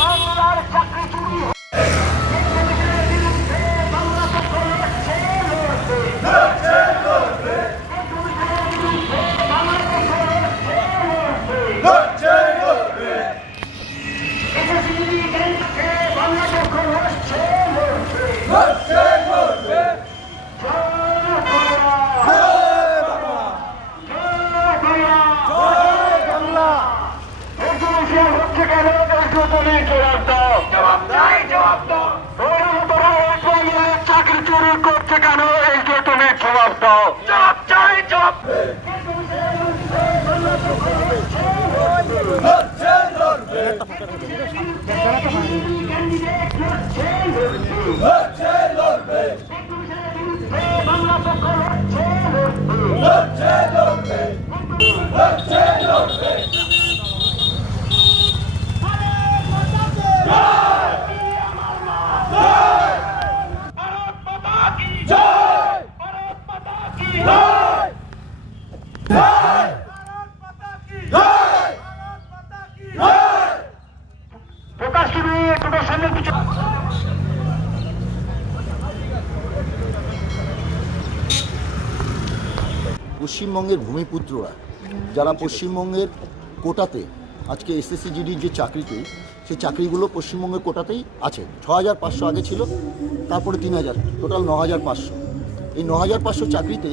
বাংলার চাকরি চুরি হচ্ছে। এই কমিশনের বিরুদ্ধে বাংলা পক্ষ লড়ছে, লড়বে। এই কমিশনের বিরুদ্ধে বাংলা পক্ষ লড়ছে, লড়বে। এসিসিবি ক্যান্ডিডেটকে বাংলা পক্ষ লড়ছে, লড়বে। চাকরি চুরি করছে কেন এই যে তুমি জবাব দাও জবাব চাই জবাব পশ্চিমবঙ্গের ভূমিপুত্ররা, যারা পশ্চিমবঙ্গের কোটাতে আজকে এসএসসি জিডির যে চাকরিতে সেই চাকরিগুলো পশ্চিমবঙ্গের কোটাতেই আছে। ছ হাজার পাঁচশো আগে ছিল, তারপরে তিন হাজার টোটাল ন হাজার পাঁচশো। এই ন হাজার পাঁচশো চাকরিতে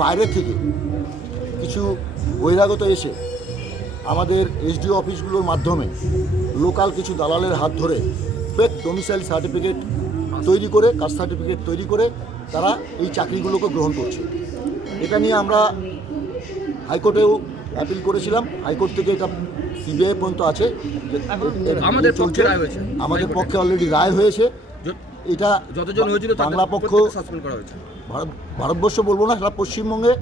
বাইরে থেকে কিছু বহিরাগত এসে আমাদের এসডিও অফিসগুলোর মাধ্যমে লোকাল কিছু দালালের হাত ধরে ফেক ডোমিসাইল সার্টিফিকেট তৈরি করে কাস্ট সার্টিফিকেট তৈরি করে তারা এই চাকরিগুলোকে গ্রহণ করছে। এটা নিয়ে আমরা হাইকোর্টেও অ্যাপিল করেছিলাম। হাইকোর্ট থেকে এটা সিবিআই পর্যন্ত আছে। আমাদের। পক্ষে রায় হয়েছে। আমাদের পক্ষে অলরেডি রায় হয়েছে। এটা যতজন হয়েছিল বাংলা পক্ষ সাসপেন্ড করা হয়েছে। ভারত ভারতবর্ষ বলব না সেটা পশ্চিমবঙ্গে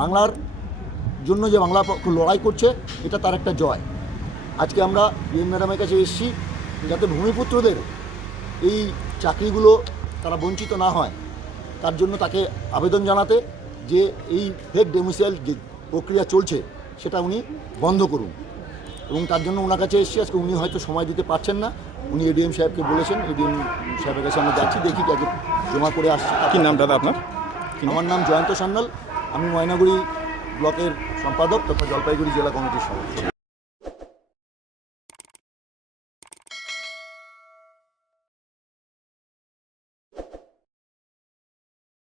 বাংলার জন্য যে বাংলা পক্ষ লড়াই করছে এটা তার একটা জয়। আজকে আমরা বিএম ম্যাডামের কাছে এসেছি। যাতে ভূমিপুত্রদের এই চাকরিগুলো তারা বঞ্চিত না হয় তার জন্য তাকে আবেদন জানাতে যে এই ফেক ডোমিসাইল যে প্রক্রিয়া চলছে সেটা উনি বন্ধ করুন। এবং তার জন্য ওনার কাছে এসেছি আজকে উনি হয়তো সময় দিতে পারছেন না। উনি এডিএম সাহেবকে বলেছেন এডিএম সাহেবের কাছে আমরা যাচ্ছি দেখি কাকে জমা করে আসছি। কি নাম দাদা আপনার? আমার নাম জয়ন্ত সান্যাল। আমি ময়নাগুড়ি ব্লকের সম্পাদক তথা জলপাইগুড়ি জেলা কমিটির সদস্য।